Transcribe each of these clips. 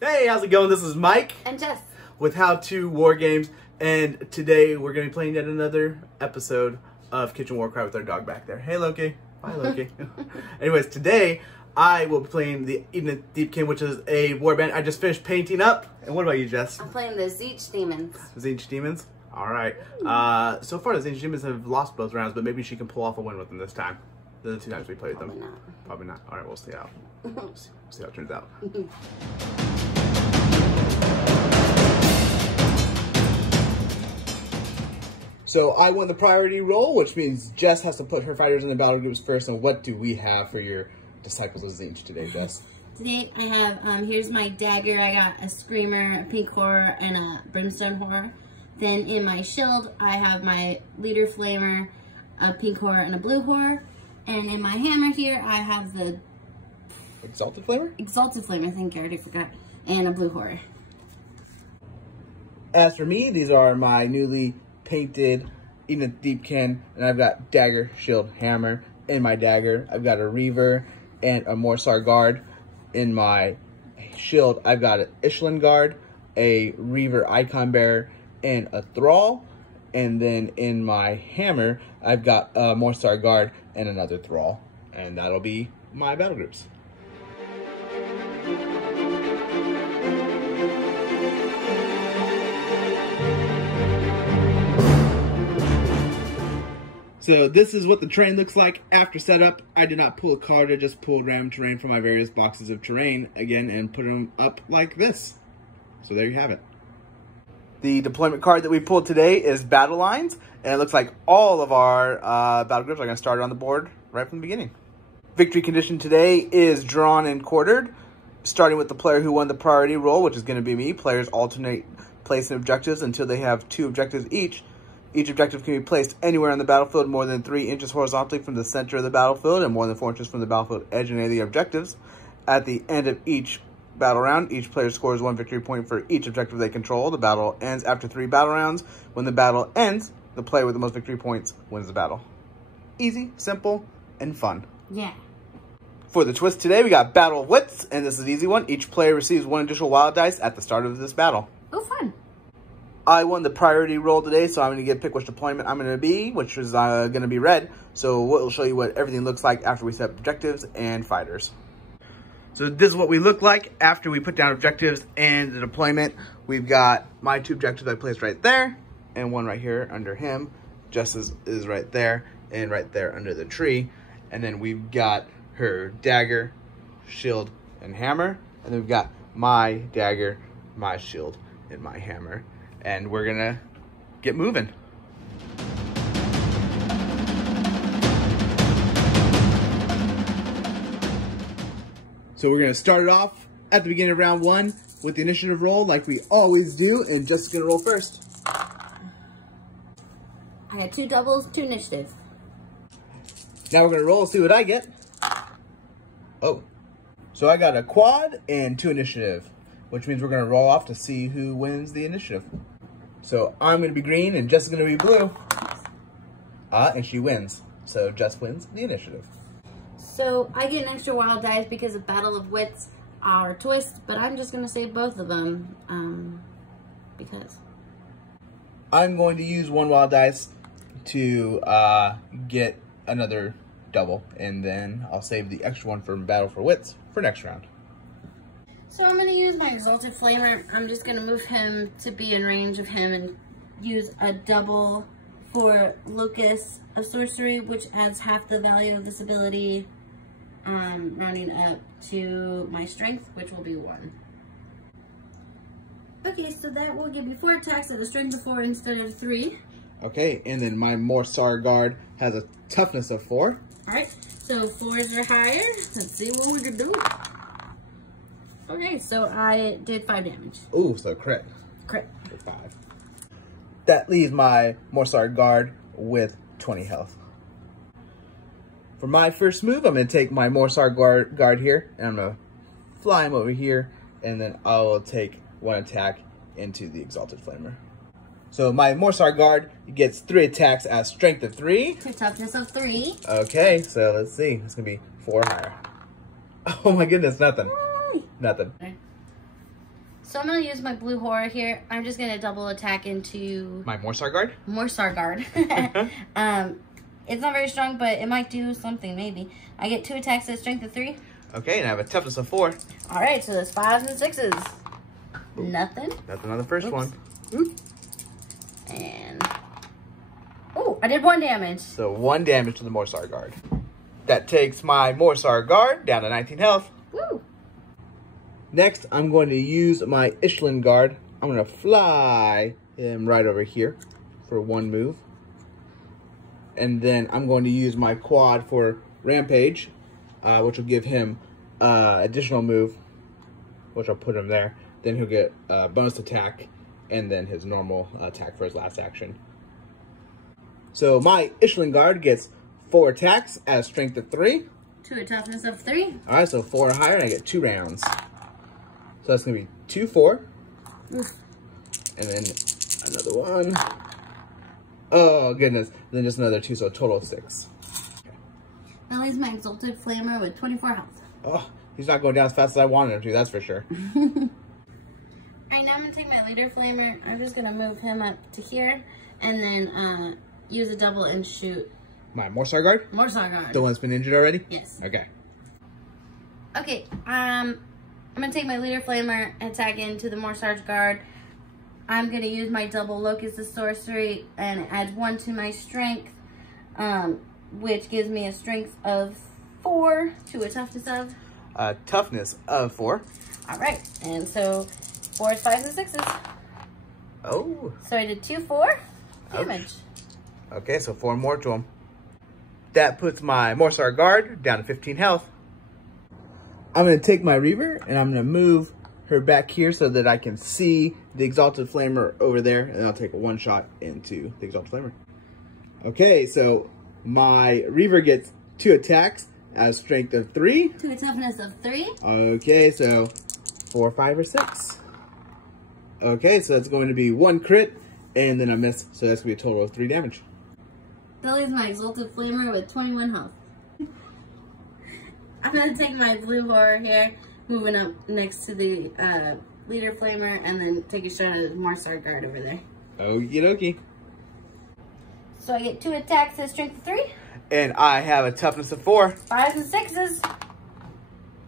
Hey, how's it going? This is Mike and Jess with How To War Games, and today we're going to be playing yet another episode of Kitchen Warcry with our dog back there. Hey, Loki. Bye, Loki. Anyways, today I will be playing the Idoneth Deepkin, which is a warband I just finished painting up. And what about you, Jess? I'm playing the Tzeentch Daemons. The Tzeentch Daemons? All right. So far, the Tzeentch Daemons have lost both rounds, but maybe she can pull off a win with them this time. The 2 times we played Probably them. not. Probably not. All right, we'll see how. See how it turns out. So I won the priority roll, which means Jess has to put her fighters in the battle groups first. And what do we have for your Disciples of Tzeentch today, Jess? Today I have, here's my dagger. I got a Screamer, a Pink Horror, and a Brimstone Horror. Then in my shield, I have my Leader Flamer, a Pink Horror, and a Blue Horror. And in my hammer here, I have the Exalted Flamer? Exalted Flamer, I think I already forgot, and a Blue Horror. As for me, these are my newly painted Idoneth Deepkin, and I've got dagger, shield, hammer in my dagger. I've got a Reaver and a Morsar Guard. In my shield, I've got an Ishlan Guard, a Reaver Icon Bearer, and a Thrall. And then in my hammer, I've got a Morsar Guard and another Thrall. And that'll be my battle groups. So this is what the terrain looks like after setup. I did not pull a card, I just pulled random terrain from my various boxes of terrain again and put them up like this. So there you have it. The deployment card that we pulled today is Battle Lines, and it looks like all of our battle groups are going to start on the board right from the beginning. Victory condition today is drawn and quartered, starting with the player who won the priority roll, which is going to be me. Players alternate placing objectives until they have 2 objectives each. Each objective can be placed anywhere on the battlefield more than 3 inches horizontally from the center of the battlefield and more than 4 inches from the battlefield edge in any of the objectives. At the end of each battle round, each player scores 1 victory point for each objective they control. The battle ends after 3 battle rounds. When the battle ends, the player with the most victory points wins the battle. Easy, simple, and fun. Yeah. For the twist today, we got Battle of Wits, and this is an easy one. Each player receives 1 additional wild dice at the start of this battle. Oh, fun. I won the priority roll today, so I'm going to pick which deployment I'm going to be, which is going to be red. So we'll show you what everything looks like after we set up objectives and fighters. So this is what we look like after we put down objectives and the deployment. We've got my 2 objectives I placed right there, and 1 right here under him. Jess is right there, and right there under the tree. And then we've got her dagger, shield, and hammer. And then we've got my dagger, my shield, and my hammer. And we're gonna get moving. So we're gonna start it off at the beginning of round 1 with the initiative roll like we always do, and Jess is gonna roll first. I got 2 doubles, 2 initiative. Now we're gonna roll and see what I get. Oh, so I got a quad and 2 initiative, which means we're gonna roll off to see who wins the initiative. So I'm gonna be green and Jess is gonna be blue. And she wins. So Jess wins the initiative. So I get an extra wild dice because of Battle of Wits, our twist, but I'm just gonna save both of them, because. I'm going to use 1 wild dice to get another double, and then I'll save the extra one for Battle for Wits for next round. So I'm going to use my Exalted Flamer. I'm just going to move him to be in range of him and use a double for Locus of Sorcery, which adds half the value of this ability, rounding up to my strength, which will be 1. Okay, so that will give me 4 attacks at a strength of 4 instead of 3. Okay, and then my Morsar Guard has a toughness of 4. Alright, so 4s are higher. Let's see what we can do. Okay, so I did 5 damage. Ooh, so crit. Crit. For 5. That leaves my Morsar Guard with 20 health. For my first move, I'm going to take my Morsar Guard here, and I'm going to fly him over here, and then I will take 1 attack into the Exalted Flamer. So my Morsar Guard gets 3 attacks at strength of 3. Toughness of 3. Okay, so let's see. It's going to be 4 higher. Oh my goodness, nothing. Nothing. So I'm going to use my blue horror here. I'm just going to double attack into... My Morsar Guard? Morsar Guard. It's not very strong, but it might do something, maybe. I get 2 attacks at strength of 3. Okay, and I have a toughness of 4. All right, so there's 5s and 6s. Ooh. Nothing. Nothing on the first one. Oop. And... Oh, I did 1 damage. So 1 damage to the Morsar Guard. That takes my Morsar Guard down to 19 health. Woo. Next, I'm going to use my Ishlin Guard. I'm going to fly him right over here for 1 move. And then I'm going to use my quad for Rampage, which will give him additional move, which I'll put him there. Then he'll get bonus attack, and then his normal attack for his last action. So my Ishlin Guard gets 4 attacks at strength of 3. 2 at toughness of 3. All right, so 4 or higher, and I get 2 rounds. So that's going to be 2, 4. Oof. And then another 1. Oh, goodness. Then just another 2, so a total of 6. Okay. That leaves my Exalted Flamer with 24 health. Oh, he's not going down as fast as I wanted him to, that's for sure. Alright, now I'm going to take my Leader Flamer. I'm just going to move him up to here. And then use a double and shoot. My Morsar Guard? Morsar Guard. The one that's been injured already? Yes. Okay. Okay, I'm going to take my Leader Flamer, attack into the Morsar Guard. I'm going to use my double Locust of Sorcery and add 1 to my strength, which gives me a strength of 4 to a toughness of? Toughness of 4. All right, and so 4s, 5s, and 6s. Oh. So I did 2, 4 damage. Okay, so 4 more to him. That puts my Morsar Guard down to 15 health. I'm going to take my Reaver, and I'm going to move her back here so that I can see the Exalted Flamer over there, and I'll take 1 shot into the Exalted Flamer. Okay, so my Reaver gets 2 attacks at a strength of 3. 2 toughness of 3. Okay, so 4, 5, or 6. Okay, so that's going to be 1 crit, and then a miss, so that's going to be a total of 3 damage. That leaves my Exalted Flamer with 21 health. I'm going to take my blue horror here, moving up next to the Leader Flamer, and then take a shot at the Morsar Guard over there. Okie dokie. So I get 2 attacks at strength of 3. And I have a toughness of 4. 5s and 6s.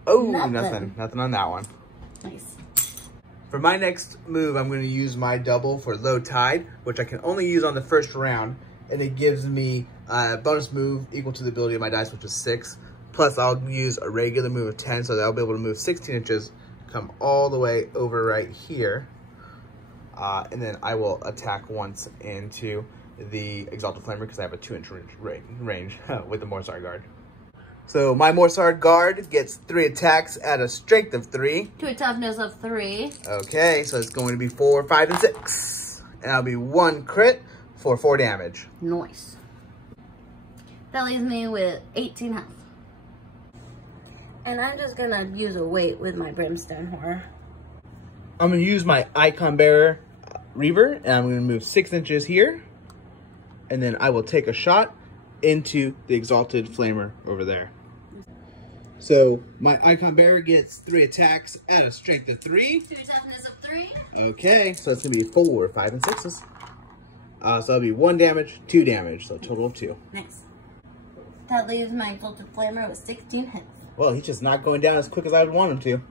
Oh, nothing. Nothing on that one. Nice. For my next move, I'm going to use my double for Low Tide, which I can only use on the first round. And it gives me a bonus move equal to the ability of my dice, which is 6. Plus, I'll use a regular move of 10, so that I'll be able to move 16 inches, come all the way over right here. And then I will attack once into the Exalted Flamer because I have a 2-inch range with the Morsar Guard. So my Morsar Guard gets 3 attacks at a strength of 3. 2 a toughness of 3. Okay, so it's going to be 4, 5, and 6. And that'll be 1 crit for 4 damage. Nice. That leaves me with 18 health. And I'm just going to use a weight with my Brimstone Horror. I'm going to use my Icon Bearer Reaver, and I'm going to move 6 inches here. And then I will take a shot into the Exalted Flamer over there. So my Icon Bearer gets 3 attacks at a strength of 3. 2 toughness of 3. Okay, so it's going to be 4, 5, and 6s. So that'll be 1 damage, 2 damage, so a total of 2. Nice. That leaves my Exalted Flamer with 16 hits. Well, he's just not going down as quick as I would want him to.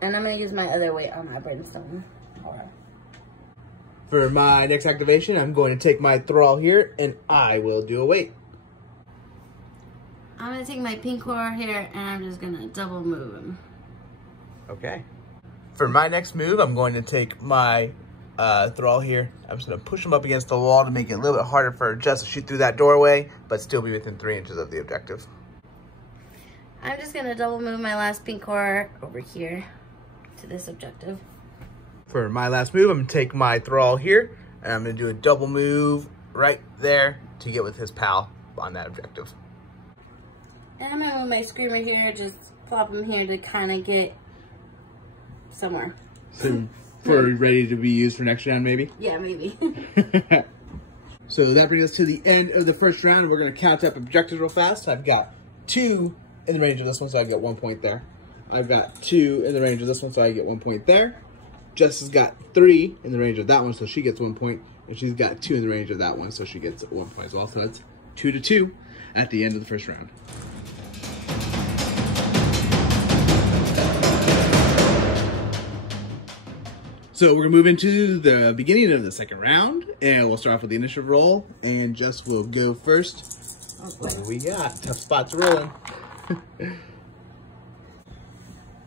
And I'm going to use my other weight on my Brimstone Horror. For my next activation, I'm going to take my Thrall here, and I will do a weight. I'm going to take my Pink Horror here, and I'm just going to double move him. Okay. For my next move, I'm going to take my Thrall here. I'm just going to push him up against the wall to make it a little bit harder for Jess to shoot through that doorway, but still be within 3 inches of the objective. I'm just going to double move my last Pink Horror over here to this objective. For my last move, I'm going to take my Thrall here, and I'm going to do a double move right there to get with his pal on that objective. And I'm going to move my Screamer here, just plop him here to kind of get somewhere. So, for ready to be used for next round, maybe? Yeah, maybe. So that brings us to the end of the first round. We're going to count up objectives real fast. I've got 2 in the range of this one, so I've got 1 point there. I've got 2 in the range of this one, so I get 1 point there. Jess has got 3 in the range of that one, so she gets 1 point. And she's got 2 in the range of that one, so she gets 1 point as well. So that's 2-2 at the end of the first round. So we're gonna move into the beginning of the second round, and we'll start off with the initiative roll, and Jess will go first. What do we got? Tough spots rolling.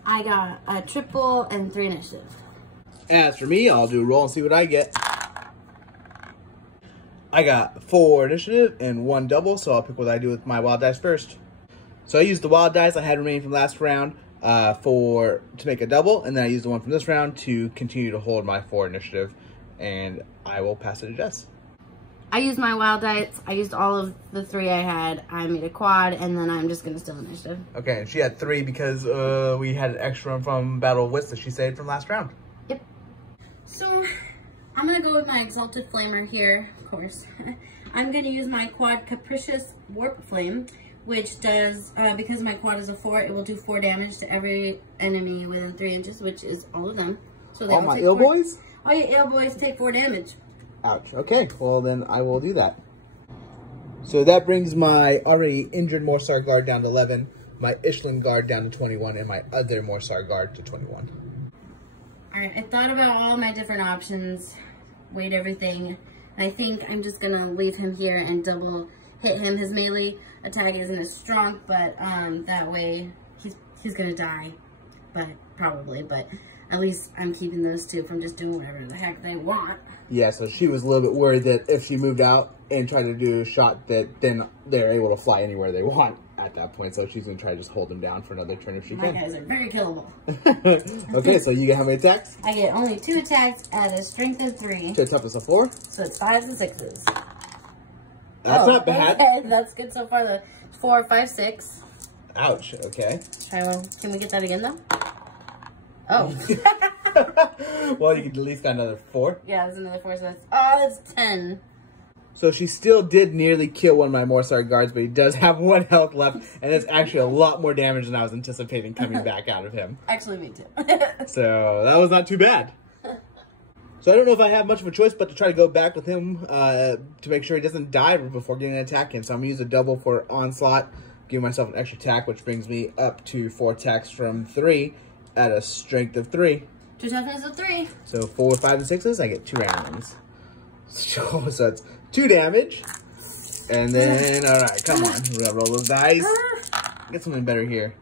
I got a triple and 3 initiative. As for me, I'll do a roll and see what I get. I got 4 initiative and 1 double, so I'll pick what I do with my wild dice first. So I used the wild dice I had remaining from last round to make a double, and then I used the one from this round to continue to hold my 4 initiative, and I will pass it to Jess. I used my wild dice. I used all of the 3 I had. I made a quad, and then I'm just going to steal initiative. Okay, and she had 3 because we had an extra one from Battle of Wits that she saved from last round. Yep. So, I'm going to go with my Exalted Flamer here, of course. I'm going to use my quad Capricious Warp Flame, which does, because my quad is a 4, it will do 4 damage to every enemy within 3 inches, which is all of them. So all my ill boys? All your ill boys take 4 damage. Ouch. Okay, well then I will do that. So that brings my already injured Morsar guard down to 11, my Ishlan guard down to 21, and my other Morsar guard to 21. Alright, I thought about all my different options, weighed everything. I think I'm just gonna leave him here and double hit him. His melee attack isn't as strong, but that way he's gonna die. But probably, but at least I'm keeping those 2 from just doing whatever the heck they want. Yeah, so she was a little bit worried that if she moved out and tried to do a shot, that then they're able to fly anywhere they want at that point. So she's going to try to just hold them down for another turn if she can. My guys are very killable. Okay, so you get how many attacks? I get only 2 attacks at a strength of 3. To a toughness of 4? So it's 5s and 6s. That's not bad. Okay, that's good so far. The 4, 5, 6. Ouch, okay. Try one. Can we get that again, though? Oh. Well, you could at least got another 4. Yeah, there's another 4, so that's 10. So she still did nearly kill one of my Morsar guards, but he does have 1 health left, and it's actually a lot more damage than I was anticipating coming back out of him. Actually, me too. So that was not too bad. So I don't know if I have much of a choice but to try to go back with him to make sure he doesn't die before getting an attack in. So I'm going to use a double for Onslaught, give myself an extra attack, which brings me up to 4 attacks from 3 at a strength of 3. 2 toughness of 3. So 4, 5, and 6s, I get 2 random ones. So that's 2 damage. And then, alright, come on. We're gonna roll those dice. Get something better here.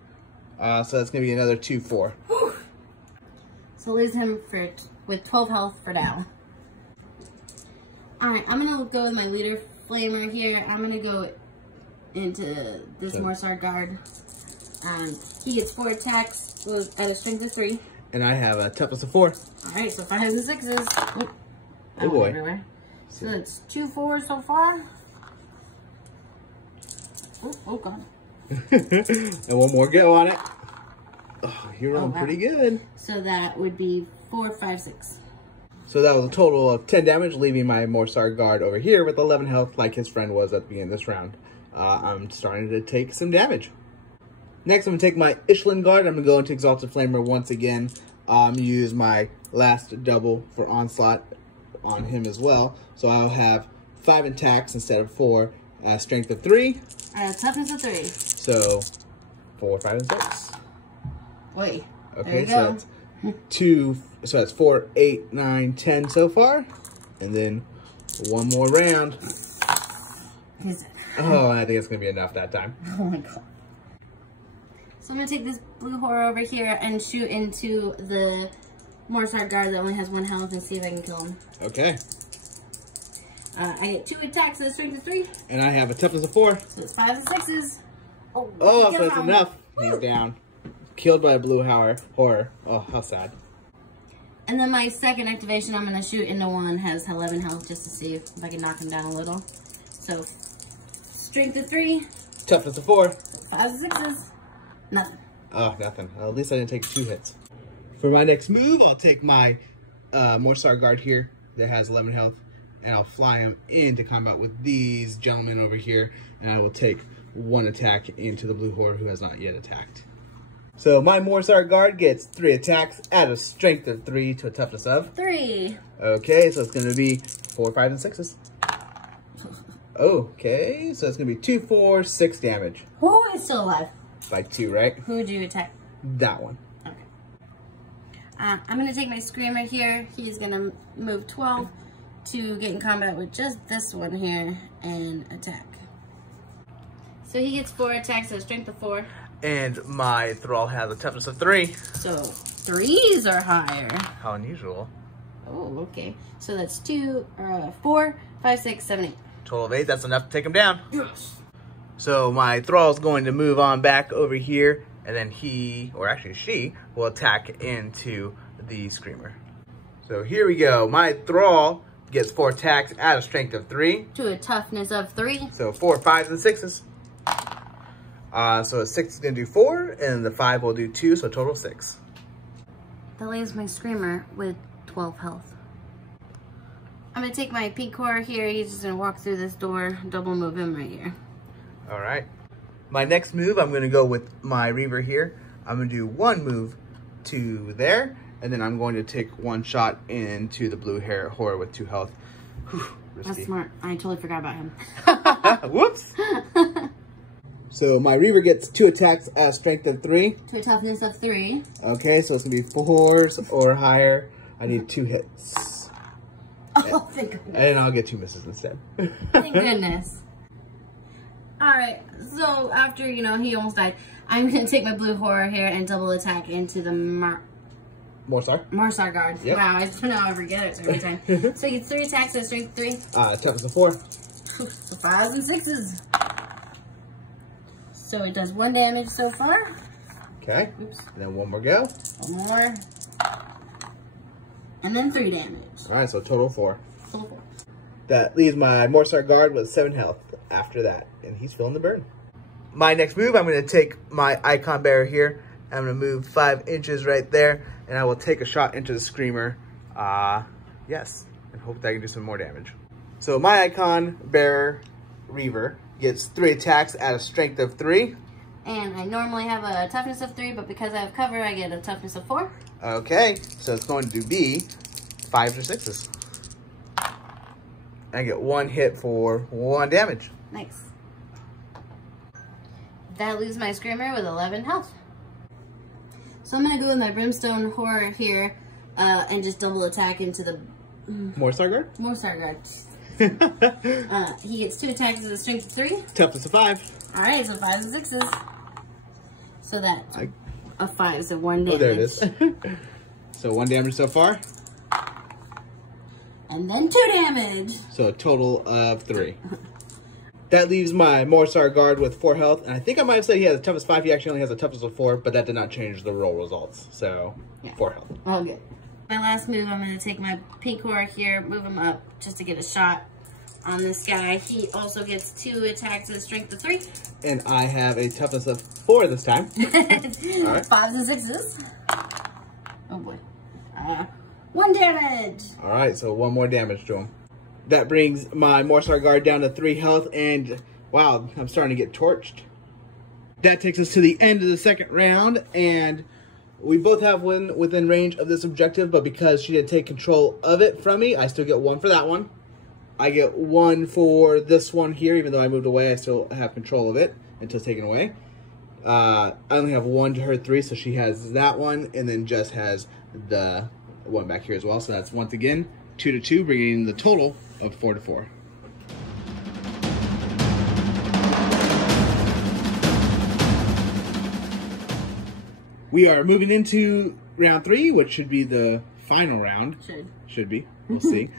So that's gonna be another 2, 4. So leaves him with 12 health for now. Alright, I'm gonna go with my leader flamer here. I'm gonna go into this Morsar guard. He gets 4 attacks at a strength of 3. And I have a toughness of 4. Alright, so 5s and 6s. Oop, oh boy. Everywhere. So that's 2 4s so far. Oh god. And 1 more go on it. Oh, you're rolling pretty good. So that would be 4, 5, 6. So that was a total of 10 damage, leaving my Morsar guard over here with 11 health like his friend was at the beginning of this round. I'm starting to take some damage. Next, I'm going to take my Ishlan guard. I'm going to go into Exalted Flamer once again. Use my last double for Onslaught on him as well. So I'll have 5 attacks instead of 4. Strength of 3. Toughness of 3. So 4, 5, and 6. Wait. Okay, so that's 2. So that's 4, 8, 9, 10 so far. And then 1 more round. Oh, I think it's going to be enough that time. Oh my god. So I'm going to take this blue horror over here and shoot into the Morsar guard that only has 1 health and see if I can kill him. Okay. I get 2 attacks at a strength of 3. And I have a toughness of 4. So it's 5s and 6s. Oh, so that's enough. He's down. Killed by a blue horror. Oh, how sad. And then my second activation, I'm going to shoot into one, has 11 health just to see if I can knock him down a little. So, strength of 3. Toughness of 4. 5s and 6s. Nothing. Oh, nothing. Well, at least I didn't take 2 hits. For my next move, I'll take my Morsar guard here that has 11 health, and I'll fly him into combat with these gentlemen over here, and I will take 1 attack into the blue horror who has not yet attacked. So my Morsar guard gets 3 attacks at a strength of 3 to a toughness of 3. Okay, so it's going to be 4, 5, and 6s. Okay, so it's going to be 2, 4, 6 damage. Who is still alive? By 2, right? Who would you attack? That one. Okay. I'm going to take my Screamer here. He's going to move 12 to get in combat with just this one here and attack. So he gets 4 attacks at a strength of 4. And my Thrall has a toughness of 3. So 3s are higher. How unusual. Oh, okay. So that's 4, 5, 6, 7, 8. Total of 8, that's enough to take him down. Yes. So my Thrall's going to move on back over here, and then he, or actually she, will attack into the Screamer. So here we go. My Thrall gets 4 attacks at a strength of 3. To a toughness of 3. So 4, 5s, and 6s. So a 6 is going to do 4, and the 5 will do 2, so total 6. That leaves my Screamer with 12 health. I'm going to take my pink core here. He's just going to walk through this door, double move him right here. All right. My next move, I'm going to go with my Reaver here. I'm going to do 1 move to there, and then I'm going to take 1 shot into the blue hair horror with 2 health. Whew, that's smart. I totally forgot about him. Whoops. So my Reaver gets 2 attacks at a strength of 3. To a toughness of 3. Okay, so it's going to be 4s or higher. I need 2 hits. Oh, thank goodness. And I'll get 2 misses instead. Thank goodness. Alright, so after, he almost died, I'm going to take my blue horror here and double attack into the Morsar guard. Yep. Wow, I don't know how I forget it every time. So he gets 3 attacks at strength 3. Toughness of 4. So 5s and 6s. So it does 1 damage so far. Okay. Oops. And then 1 more go. 1 more. And then 3 damage. Alright, so total 4. Total 4. That leaves my Morsar guard with 7 health after that. And he's feeling the burn. My next move, I'm going to take my Icon Bearer here. I'm going to move 5 inches right there. And I will take a shot into the Screamer. Yes. And hope that I can do some more damage. So my Icon Bearer Reaver gets 3 attacks at a strength of 3. And I normally have a toughness of 3, but because I have cover, I get a toughness of 4. Okay, so it's going to be 5s or 6s. I get 1 hit for 1 damage. Nice. That leaves my Screamer with 11 health. So I'm going to go with my Brimstone Horror here and just double attack into the Morsar guard? Morsar guard. He gets 2 attacks at a strength of 3. Toughness of 5. Alright, so 5s and 6s. So that's a 5, so 1 damage. Oh, there it is. So 1 damage so far. And then 2 damage. So a total of 3. That leaves my Morsar guard with 4 health. And I think I might have said he has a toughness 5. He actually only has a toughness of 4, but that did not change the roll results. So yeah. 4 health. All good. My last move, I'm going to take my pink horror here, move him up just to get a shot on this guy. He also gets 2 attacks at a strength of 3. And I have a toughness of 4 this time. All right. 5s and 6s. Oh boy. 1 damage. All right, so 1 more damage to him. That brings my Morsar guard down to 3 health, and wow, I'm starting to get torched. That takes us to the end of the second round, and we both have one within range of this objective, but because she didn't take control of it from me, I still get 1 for that one. I get 1 for this one here, even though I moved away, I still have control of it until it's taken away. I only have 1 to her 3, so she has that one, and then Jess has the one back here as well. So that's once again 2 to 2, bringing the total of 4 to 4. We are moving into round 3, which should be the final round. Should be. We'll see.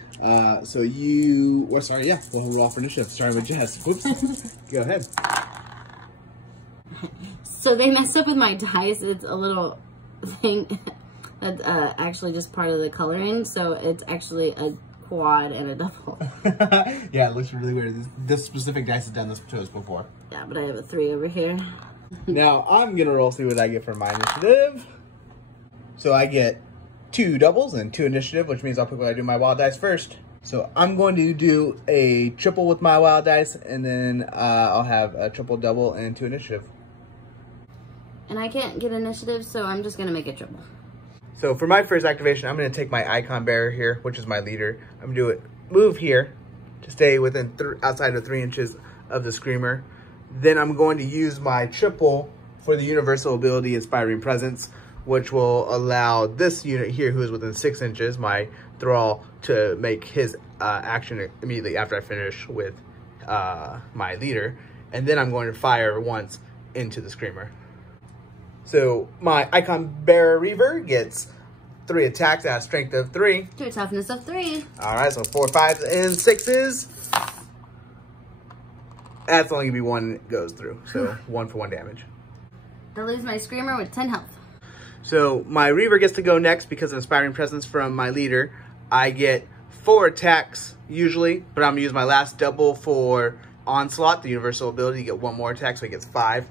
So you... Well, sorry, yeah. We'll roll for initiative, starting with Jess. Whoops. Go ahead. So they messed up with my dice. It's a little thing that's actually just part of the coloring. So it's actually a quad and a double. Yeah, it looks really weird. This specific dice has done this to us before. Yeah, but I have a 3 over here. Now, I'm going to roll, see what I get for my initiative. So I get 2 doubles and 2 initiative, which means I'll pick what I do my wild dice first. So I'm going to do a triple with my wild dice, and then I'll have a triple double and 2 initiative. 2 And I can't get initiative, so I'm just gonna make it triple. So for my first activation, I'm gonna take my icon bearer here, which is my leader. I'm gonna do it, move here to stay within outside of 3 inches of the screamer. Then I'm going to use my triple for the universal ability Inspiring Presence, which will allow this unit here, who is within 6 inches, my thrall, to make his action immediately after I finish with my leader. And then I'm going to fire once into the screamer. So my icon bearer Reaver gets 3 attacks at a strength of 3. To a toughness of 3. Alright, so 4, 5, and 6s. That's only gonna be 1 goes through. So 1 for 1 damage. I lose my screamer with 10 health. So my Reaver gets to go next because of Inspiring Presence from my leader. I get 4 attacks usually, but I'm gonna use my last double for Onslaught, the universal ability, to get 1 more attack, so he gets 5.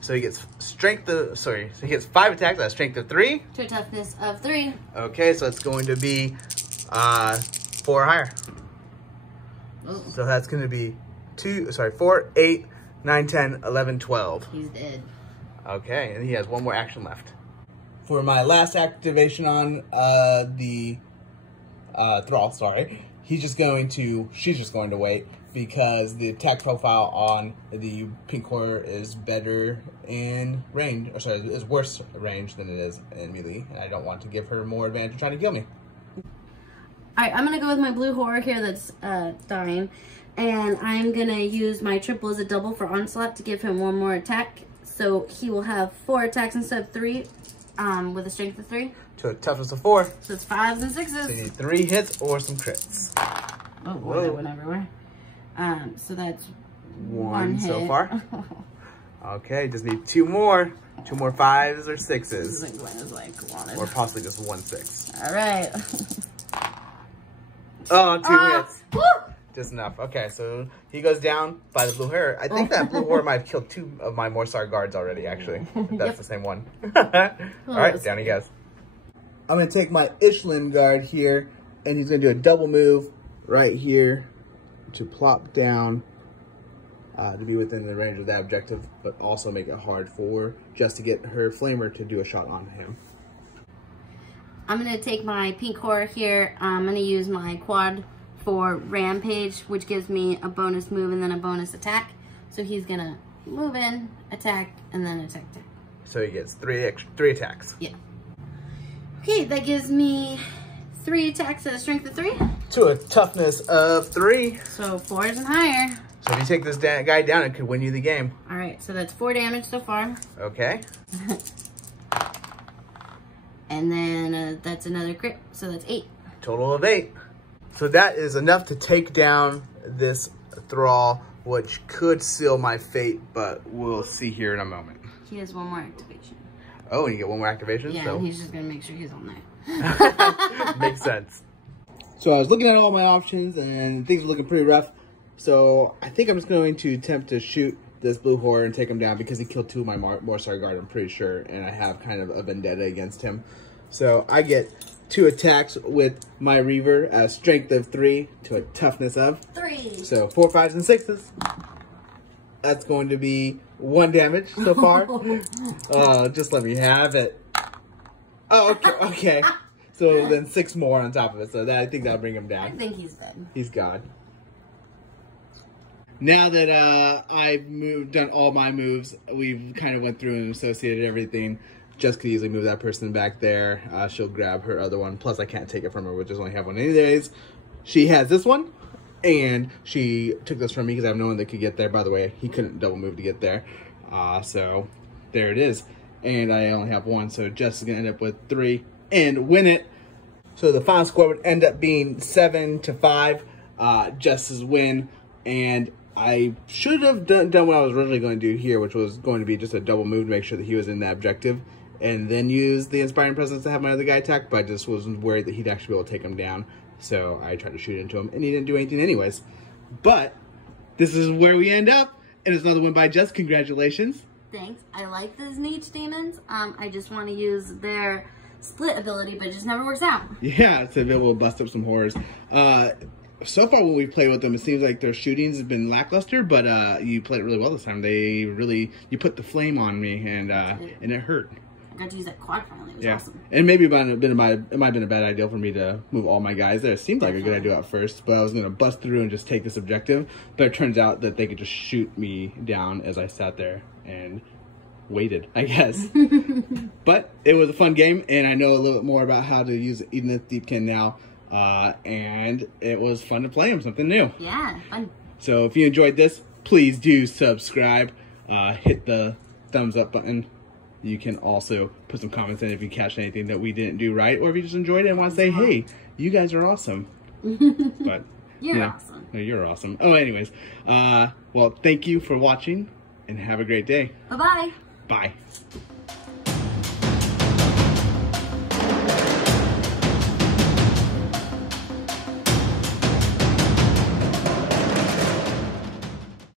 So he gets so he gets 5 attacks at a strength of 3. To a toughness of 3. Okay, so it's going to be 4 or higher. Ooh. So that's going to be 4, 8, 9, 10, 11, 12. He's dead. Okay, and he has 1 more action left. For my last activation on the thrall, she's just going to wait because the attack profile on the pink horror is better in range, is worse range than it is in melee, and I don't want to give her more advantage trying to kill me. Alright, I'm gonna go with my blue horror here that's dying, and I'm gonna use my triple as a double for Onslaught to give him 1 more attack, so he will have 4 attacks instead of 3, with a strength of 3. To a toughness of 4. So it's 5s and 6s. So you need 3 hits or some crits. Oh boy, that went everywhere. So that's 1 hit. So far. Okay, just need 2 more. 2 more 5s or 6s. This isn't going as like wanted. Or possibly just 1 6. Alright. Oh, 2 hits. Woo! Just enough. Okay, so he goes down by the blue hair. I think that blue horror might have killed 2 of my Morsar guards already, actually. If that's the same one. Alright, down he goes. I'm going to take my Ishlin guard here, and he's going to do a double move right here to plop down to be within the range of that objective, but also make it hard for Jess to get her flamer to do a shot on him. I'm going to take my pink horror here. I'm going to use my quad for Rampage, which gives me a bonus move and then a bonus attack. So he's going to move in, attack, and then attack. So he gets 3 attacks. Yeah. Okay, that gives me 3 attacks at a strength of 3. To a toughness of 3. So 4s and higher. So if you take this guy down, it could win you the game. Alright, so that's 4 damage so far. Okay. And then that's another crit, so that's 8. Total of 8. So that is enough to take down this thrall, which could seal my fate, but we'll see here in a moment. He has 1 more activation. Oh, and you get 1 more activation? Yeah, so. and he's just going to make sure he's on there. Makes sense. So I was looking at all my options, and things were looking pretty rough. So I think I'm just going to attempt to shoot this blue horror and take him down because he killed 2 of my Morsar guard, I'm pretty sure, and I have kind of a vendetta against him. So I get 2 attacks with my Reaver at a strength of 3 to a toughness of 3. So 4, 5s, and 6s. That's going to be 1 damage so far. Just let me have it. Oh, okay. So then 6 more on top of it. So I think that'll bring him down. I think he's dead. He's gone. Now that I've done all my moves, we've kind of went through and associated everything. Jess could easily move that person back there. She'll grab her other one. Plus, I can't take it from her, which is only have one anyways. She has this one, and she took this from me because I have no one that could get there. By the way, he couldn't double move to get there. So there it is. And I only have 1, so Jess is going to end up with 3 and win it. So the final score would end up being 7-5. Jess's win, and I should have done what I was originally going to do here, which was going to be just a double move to make sure that he was in that objective, and then use the Inspiring Presence to have my other guy attack, but I just wasn't worried that he'd actually be able to take him down, so I tried to shoot into him, and he didn't do anything anyways. But this is where we end up, and it's another win by Jess. Congratulations. Thanks. I like the Tzeentch Daemons. I just want to use their split ability, but it just never works out. Yeah, to be able to bust up some horrors. so far when we've played with them, it seems like their shootings have been lackluster, but you played it really well this time. You put the flame on me, and it hurt. I got to use that quad finally. It was awesome. And maybe it might have been a bad idea for me to move all my guys there. It seemed like a good idea at first, but I was going to bust through and just take this objective. But it turns out that they could just shoot me down as I sat there and waited, I guess. But it was a fun game, and I know a little bit more about how to use Idoneth Deepkin now. And it was fun to play him, something new. Yeah, fun. So if you enjoyed this, please do subscribe. Hit the thumbs up button. You can also put some comments in if you catch anything that we didn't do right, or if you just enjoyed it and want to say, hey, you guys are awesome. But you're awesome. No, you're awesome. Oh, anyways. Well, thank you for watching, and have a great day. Bye-bye. Bye.